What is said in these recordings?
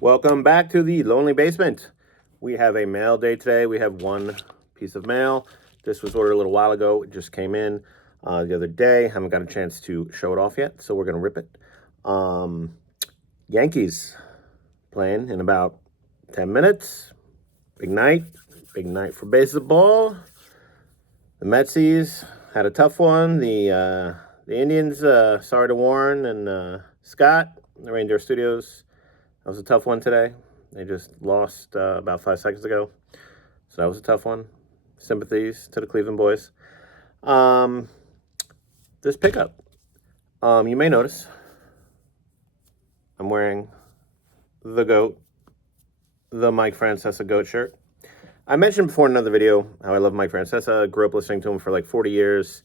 Welcome back to the Lonely Basement. We have a mail day today. We have one piece of mail. This was ordered a little while ago. It just came in the other day. Haven't got a chance to show it off yet, so we're going to rip it. Yankees playing in about 10 minutes. Big night. Big night for baseball. The Metsies had a tough one. The Indians, sorry to Warren and Scott, the Reindeer Studios. That was a tough one today. They just lost about 5 seconds ago. So that was a tough one. Sympathies to the Cleveland boys. This pickup. You may notice I'm wearing the GOAT, the Mike Francesa GOAT shirt. I mentioned before in another video how I love Mike Francesa. I grew up listening to him for like 40 years.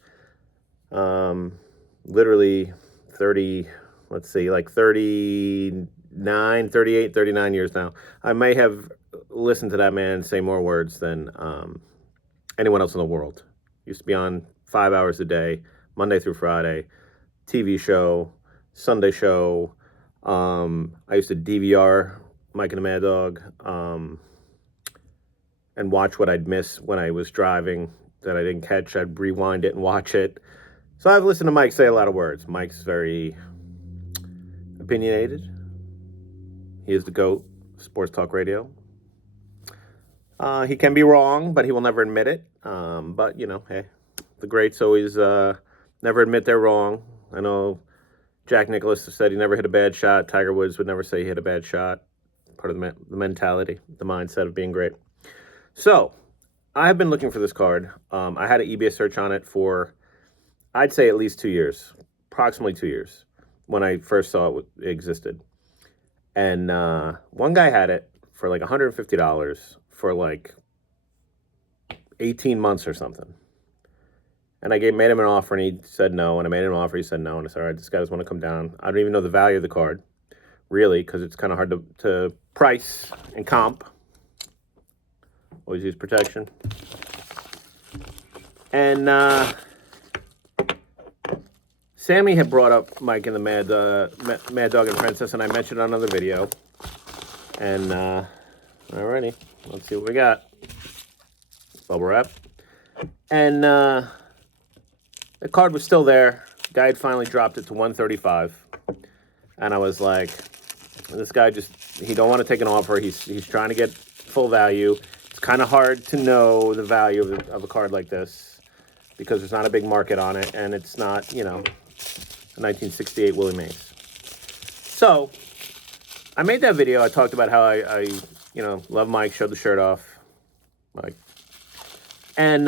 Literally 30, let's see, like 39, 38, 39 years now. I may have listened to that man say more words than anyone else in the world. Used to be on 5 hours a day, Monday through Friday, TV show, Sunday show. I used to DVR Mike and the Mad Dog and watch what I'd miss when I was driving that I didn't catch. I'd rewind it and watch it. So I've listened to Mike say a lot of words. Mike's very opinionated. He is the GOAT, sports talk radio. He can be wrong, but he will never admit it. But, you know, hey, the greats always never admit they're wrong. I know Jack Nicklaus said he never hit a bad shot. Tiger Woods would never say he hit a bad shot. Part of the mentality, the mindset of being great. So, I've been looking for this card. I had an eBay search on it for, I'd say at least 2 years. Approximately 2 years when I first saw it existed. And one guy had it for like $150 for like 18 months or something. And I made him an offer and he said no. And I made him an offer, he said no. And I said, all right, this guy doesn't want to come down. I don't even know the value of the card, really, because it's kind of hard to price and comp. Always use protection. And Sammy had brought up Mike and the Mad Dog and Princess, and I mentioned it on another video. And alrighty, let's see what we got. Bubble wrap. And the card was still there. The guy had finally dropped it to $135. And I was like, this guy he don't want to take an offer. He's trying to get full value. It's kind of hard to know the value of a card like this because there's not a big market on it, and it's not, you know, a 1968 Willie Mays. So I made that video. I talked about how I you know, love Mike, showed the shirt off. Mike. And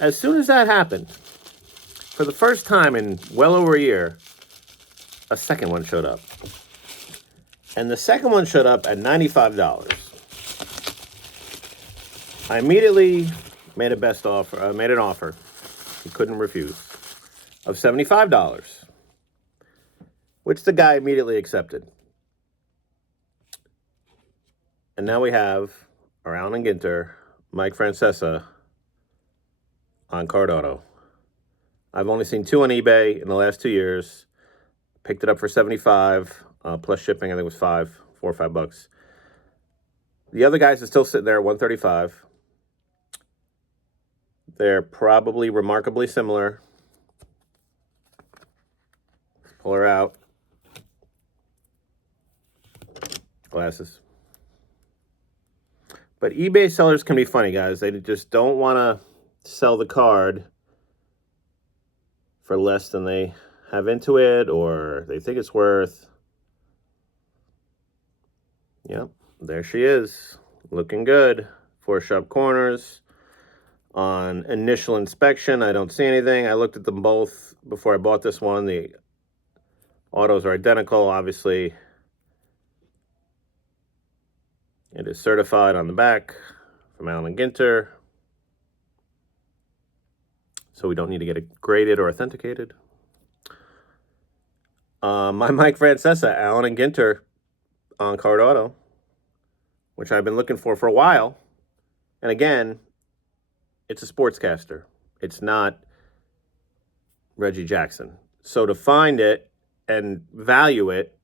as soon as that happened, for the first time in well over a year, a second one showed up. And the second one showed up at $95. I immediately made an offer he couldn't refuse of $75, which the guy immediately accepted. And now we have our Allen Ginter, Mike Francesa on Card Auto. I've only seen 2 on eBay in the last 2 years. Picked it up for $75 plus shipping. I think it was $4 or $5. The other guys are still sitting there at $135. They're probably remarkably similar. Let's pull her out. Glasses. But eBay sellers can be funny, guys. They just don't want to sell the card for less than they have into it or they think it's worth. Yep, there she is. Looking good. 4 sharp corners. On initial inspection, I don't see anything. I looked at them both before I bought this one. The autos are identical, obviously. It is certified on the back from Allen Ginter. So we don't need to get it graded or authenticated. My Mike Francesa, Allen Ginter on Card Auto, which I've been looking for a while. And again, it's a sportscaster. It's not Reggie Jackson. So to find it and value it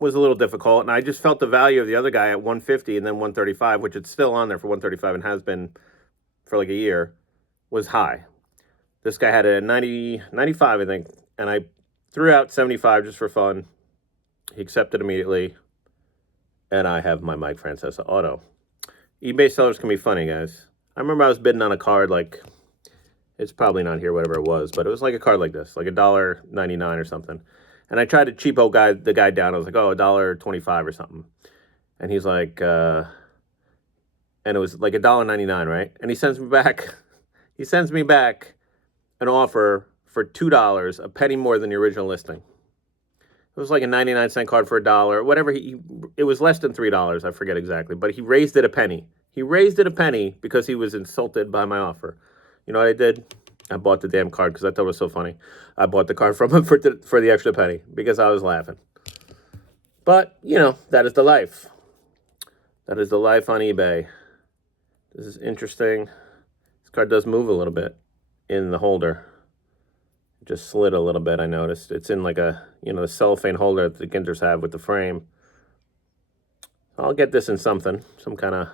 was a little difficult, and I just felt the value of the other guy at 150 and then 135, which it's still on there for 135 and has been for like a year, was high. This guy had it at 95, I think, and I threw out 75 just for fun. He accepted immediately, and I have my Mike Francesa auto. eBay sellers can be funny, guys. I remember I was bidding on a card like, it's probably not here, whatever it was, but it was like a card like this, like $1.99 or something. And I tried to cheapo the guy down. I was like, oh, $1.25 or something. And he's like, and it was like $1.99, right? And he sends me back an offer for $2, a penny more than the original listing. It was like a 99-cent card for $1, whatever. It was less than $3. I forget exactly, but he raised it a penny. He raised it a penny because he was insulted by my offer. You know what I did? I bought the damn card because I thought it was so funny. I bought the card from him for the extra penny because I was laughing. But, you know, that is the life. That is the life on eBay. This is interesting. This card does move a little bit in the holder. It just slid a little bit, I noticed. It's in like a, you know, the cellophane holder that the Ginters have with the frame. I'll get this in some kind of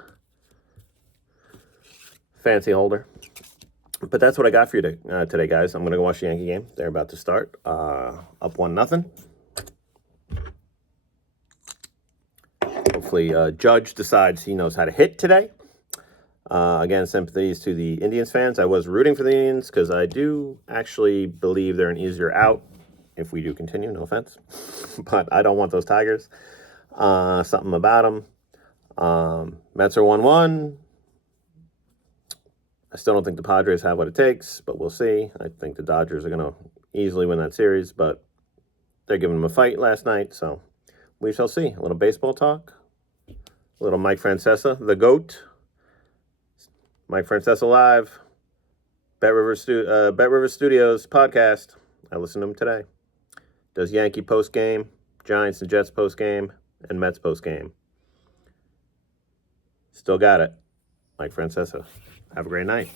fancy holder. But that's what I got for you today, guys. I'm going to go watch the Yankee game. They're about to start. Up 1-0. Hopefully, Judge decides he knows how to hit today. Again, sympathies to the Indians fans. I was rooting for the Indians because I do actually believe they're an easier out if we do continue. No offense. But I don't want those Tigers. Something about them. Mets are 1-1. I still don't think the Padres have what it takes, but we'll see. I think the Dodgers are going to easily win that series, but they're giving them a fight last night, so we shall see. A little baseball talk. A little Mike Francesa, the GOAT. Mike Francesa Live. Bet River Studios podcast. I listened to him today. Does Yankee post-game, Giants and Jets post-game, and Mets post-game. Still got it. Mike Francesa. Have a great night.